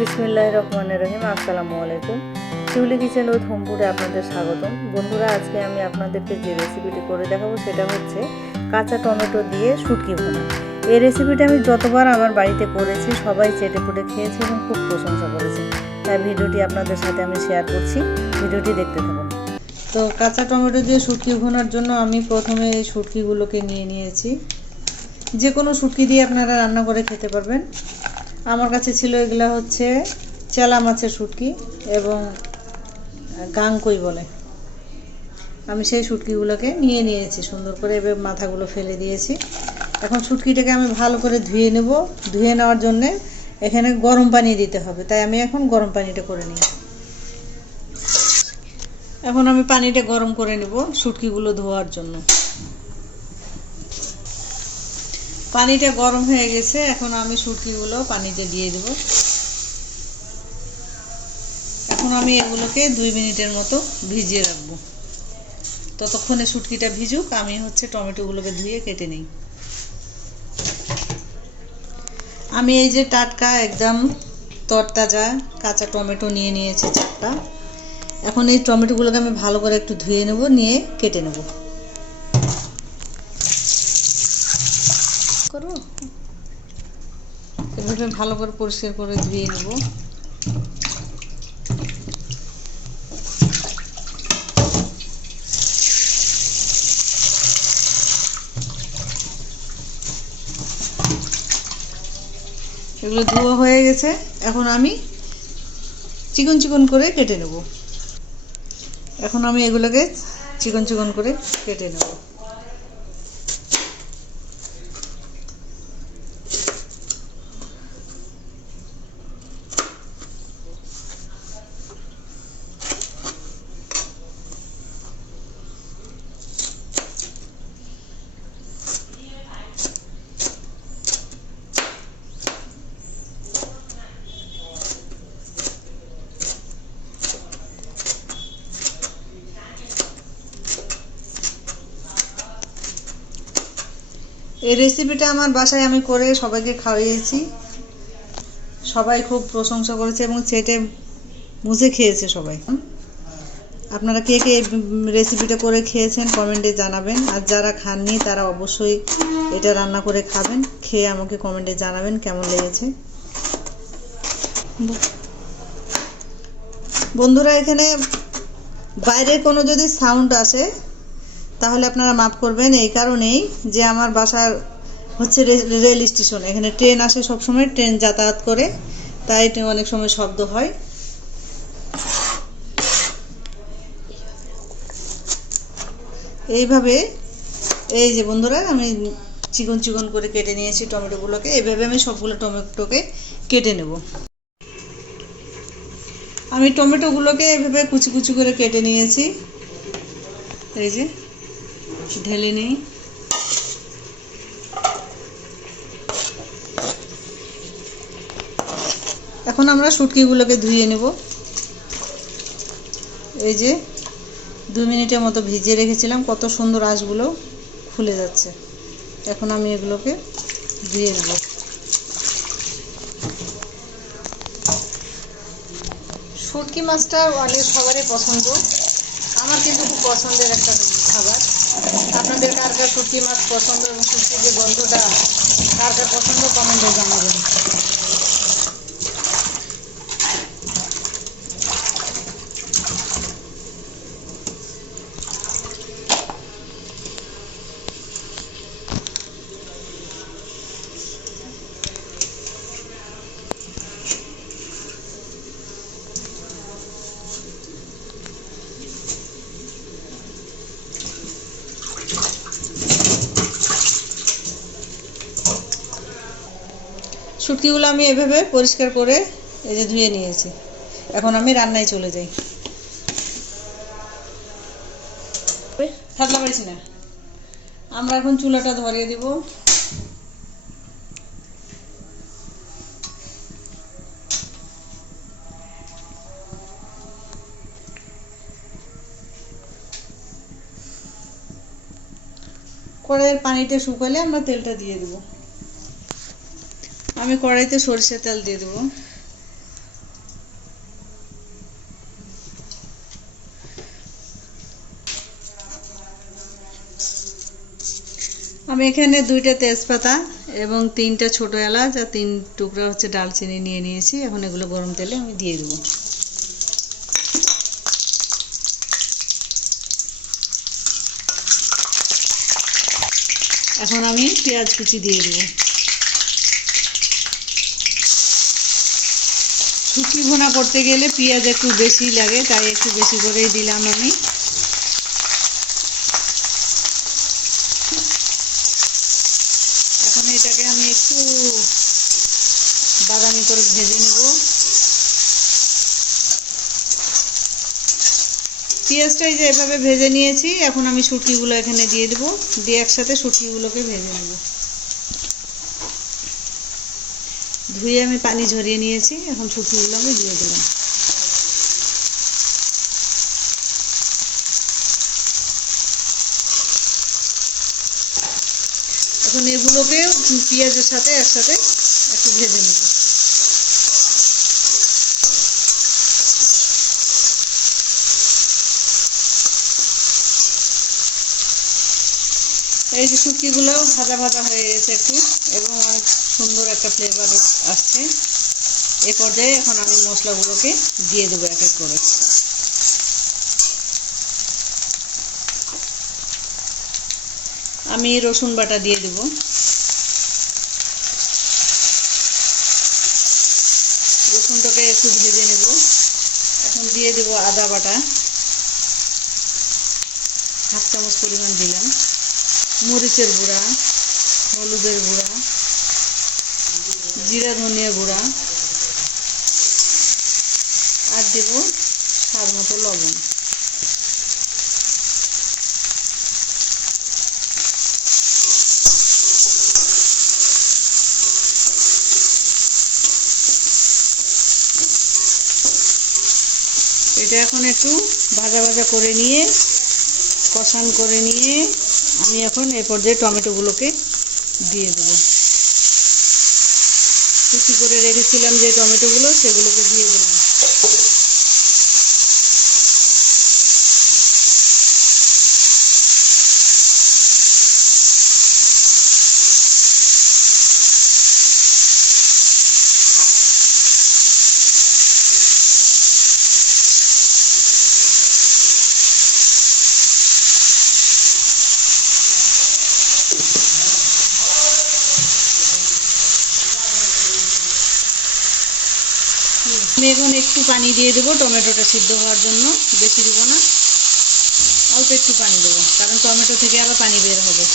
বিসমিল্লাহির রহমানির রহিম। আসসালামু আলাইকুম। শিউলি কিচেন উইথ হোম ফুডে আপনাদের স্বাগতম। বন্ধুরা, আজকে আমি আপনাদেরকে যে রেসিপিটি করে দেখাবো সেটা হচ্ছে কাঁচা টমেটো দিয়ে শুটকি ভুনা। এই রেসিপিটা আমি যতবার আমার বাড়িতে করেছি সবাই চেটেপুটে খেয়েছে এবং খুব প্রশংসা করেছে। তাই ভিডিওটি আপনাদের সাথে আমি শেয়ার করছি, ভিডিওটি দেখতে থাকুন। তো কাঁচা টমেটো দিয়ে শুটকি ভুনার জন্য আমি প্রথমে এই শুটকিগুলোকে নিয়েছি। যে কোনো শুটকি দিয়ে আপনারা রান্না করে খেতে পারবেন। আমার কাছে ছিল এগুলা হচ্ছে চেলা মাছের শুটকি এবং গাংকই বলে। আমি সেই শুটকিগুলোকে নিয়েছি সুন্দর করে, এবার মাথাগুলো ফেলে দিয়েছি। এখন শুটকিটাকে আমি ভালো করে ধুয়ে নেব। ধুয়ে নেওয়ার জন্যে এখানে গরম পানি দিতে হবে, তাই আমি এখন গরম পানিটা করে নিই। এখন আমি পানিটা গরম করে নেব শুটকিগুলো ধোয়ার জন্য। পানিটা গরম হয়ে গেছে, এখন আমি শুটকিগুলো পানিতে দিয়ে দেব। এখন আমি এগুলোকে 2 মিনিটের মতো ভিজিয়ে রাখবো। ততক্ষণে শুটকিটা ভিজুক, আমি টমেটোগুলোকে ধুয়ে কেটে নিই। আমি এই যে টাটকা একদম তরতাজা কাঁচা টমেটো নিয়েছি 4টা। এখন এই টমেটোগুলোকে আমি ভালো করে একটু ধুয়ে নেব, নিয়ে কেটে নেব। এভাবে ভালো করে পরিষ্কার করে ধুয়ে নেব। এগুলো ধোয়া হয়ে গেছে, এখন আমি চিকন চিকন করে কেটে নেব। এখন আমি এগুলোকে চিকন চিকন করে কেটে নেব। এই রেসিপিটা আমার বাসায় আমি করে সবাইকে খাওয়িয়েছি। সবাই খুব প্রশংসা করেছে এবং চেটে মুছে খেয়েছে সবাই। আপনারা কে কে রেসিপিটা করে খেয়েছেন কমেন্টে জানাবেন, আর যারা খাননি তারা অবশ্যই এটা রান্না করে খাবেন। খেয়ে আমাকে কমেন্টে জানাবেন কেমন লেগেছে। বন্ধুরা, এখানে বাইরের কোনো যদি সাউন্ড আসে তাহলে আপনারা মাফ করবেন, এই কারণেই যে আমার বাসার হচ্ছে রেল স্টেশন, এখানে ট্রেন আসে সবসময়, ট্রেন যাতায়াত করে, তাই অনেক সময় শব্দ হয়। এইভাবে এই যে বন্ধুরা, আমি চিকন চিকন করে কেটে নিয়েছি টমেটোগুলোকে। এইভাবে আমি সবগুলো টমেটোকে কেটে নেব। আমি টমেটোগুলোকে এভাবে কুচি কুচি করে কেটে নিয়েছি। এই যে ঢেলে নিই। এখন আমরা শুটকিগুলোকে ধুয়ে নেব। এই যে 2 মিনিটের মতো ভিজিয়ে রেখেছিলাম, কত সুন্দর আঁশগুলো খুলে যাচ্ছে। এখন আমি এগুলোকে ধুয়ে নেব। শুটকি মাছটা অনেক সবারই পছন্দ, আমার কিন্তু খুব পছন্দের একটা খাবার। আপনাদের কার কার শুটকি মাছ পছন্দ এবং শুটকির যে গন্ধটা কার কার পছন্দ কমেন্টে জানাবেন। শুটকিগুলো আমি এভাবে পরিষ্কার করে এই যে ধুয়ে নিয়েছি। এখন আমি রান্নায় চলে যাই। থাকলা পাইছি না, আমরা এখন চুলাটা ধরিয়ে দিব। কড়াইয়ের পানিটা শুকালে আমরা তেলটা দিয়ে দেব। আমি কড়াইতে সরিষার তেল দিয়ে দেব। আমি এখানে 2টা তেজপাতা এবং 3টা ছোট এলাচ আর 3 টুকরা হচ্ছে ডালচিনি নিয়ে নিয়েছি। এখন এগুলো গরম তেলে আমি দিয়ে দেবো। এখন আমি পেঁয়াজ কুচি দিয়ে দেবো। শুটকি ভুনা করতে গেলে পেঁয়াজ একটু বেশি লাগে, তাই একটু বেশি করেই দিলাম আমি। এখন এটাকে আমি একটু বাদামি করে ভেজে নেব। পেঁয়াজটা যে এভাবে ভেজে নিয়েছি, এখন আমি শুটকিগুলো এখানে দিয়ে দেবো, দিয়ে একসাথে শুটকিগুলোকে ভেজে নেব। ধুয়ে আমি পানি ঝরিয়ে নিয়েছি, এখন শুটকিগুলো আমি দিয়ে দিলাম। এখন এগুলোকে পেঁয়াজের সাথে একসাথে একটু ভেজে নেব। এই যে শুটকিগুলো ভাজা ভাজা হয়ে গেছে একটু, এবং অনেক সুন্দর একটা ফ্লেভার আসছে। এ পর্যায়ে এখন আমি মশলাগুলোকে দিয়ে দেবো এক এক করে। আমি রসুন বাটা দিয়ে দেব। রসুনটাকে একটু ভেজে নেব। এখন দিয়ে দেব আদা বাটা, 1/2 চামচ পরিমাণ দিলাম। মরিচের গুঁড়া, হলুদের গুঁড়া, জিরা ধনিয়া গুঁড়া, আর দেব স্বাদ মতো লবণ। এটা এখন একটু ভাজা ভাজা করে নিয়ে, কষান করে নিয়ে, আমি এখন এই পর্যায়ে টমেটোগুলোকে দিয়ে দেব। কুচি করে রেখেছিলাম যে টমেটোগুলো, সেগুলোকে দিয়ে দিলাম। আমি এখন একটু পানি দিয়ে দেবো টমেটোটা সিদ্ধ হওয়ার জন্য, বেশি দেবো না, অল্প একটু পানি দেবো, কারণ টমেটো থেকে আবার পানি বের হবে।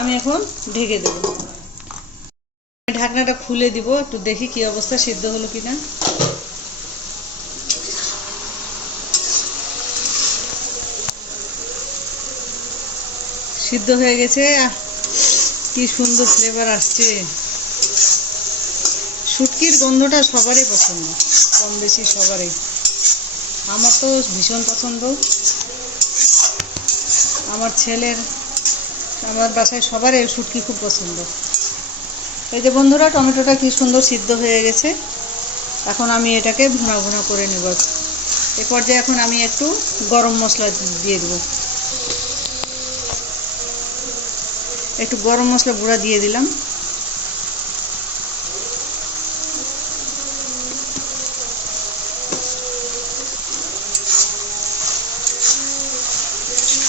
আমি এখন ঢেকে দেব। ঢাকনাটা খুলে দিব, একটু দেখি কি অবস্থা, সিদ্ধ হলো কিনা। সিদ্ধ হয়ে গেছে, কি সুন্দর ফ্লেভার আসছে। শুটকির গন্ধটা সবারই পছন্দ, কম বেশি সবারই। আমার তো ভীষণ পছন্দ, আমার ছেলের, আমার বাসায় সবারই শুটকি খুব পছন্দ। এই যে বন্ধুরা, টমেটোটা কি সুন্দর সিদ্ধ হয়ে গেছে। এখন আমি এটাকে ভুনা ভুনা করে নেব। এ পর্যায়ে এখন আমি একটু গরম মশলা দিয়ে দেব। একটু গরম মশলা গুঁড়া দিয়ে দিলাম।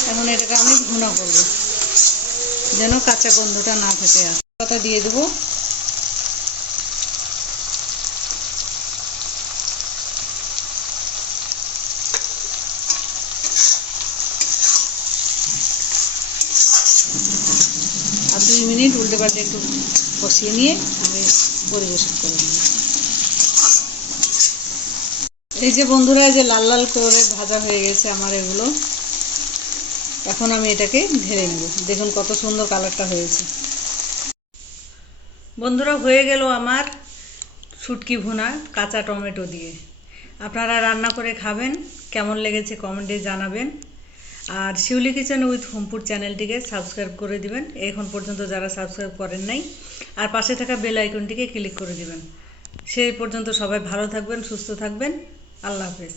এখন এটাকে আমি ভুনা করব, যেন কাঁচা গন্ধটা না থাকে। পাতা দিয়ে দেবো। আর 2 মিনিট উল্টে পাল্টে একটু কষিয়ে নিয়ে আমি পরিবেশন করে নেব। এই যে বন্ধুরা, যে লাল লাল করে ভাজা হয়ে গেছে আমার এগুলো। এখন আমি এটাকে ঢেলে নেব। দেখুন কত সুন্দর কালারটা হয়েছে। বন্ধুরা, হয়ে গেল আমার শুটকি ভুনা কাঁচা টমেটো দিয়ে। আপনারা রান্না করে খাবেন, কেমন লেগেছে কমেন্টে জানাবেন। আর শিউলি কিচেন উইথ হোমফুড চ্যানেলটিকে সাবস্ক্রাইব করে দিবেন এখন পর্যন্ত যারা সাবস্ক্রাইব করেন নাই, আর পাশে থাকা বেল আইকনটিকে ক্লিক করে দিবেন। সেই পর্যন্ত সবাই ভালো থাকবেন, সুস্থ থাকবেন। আল্লাহ হাফেজ।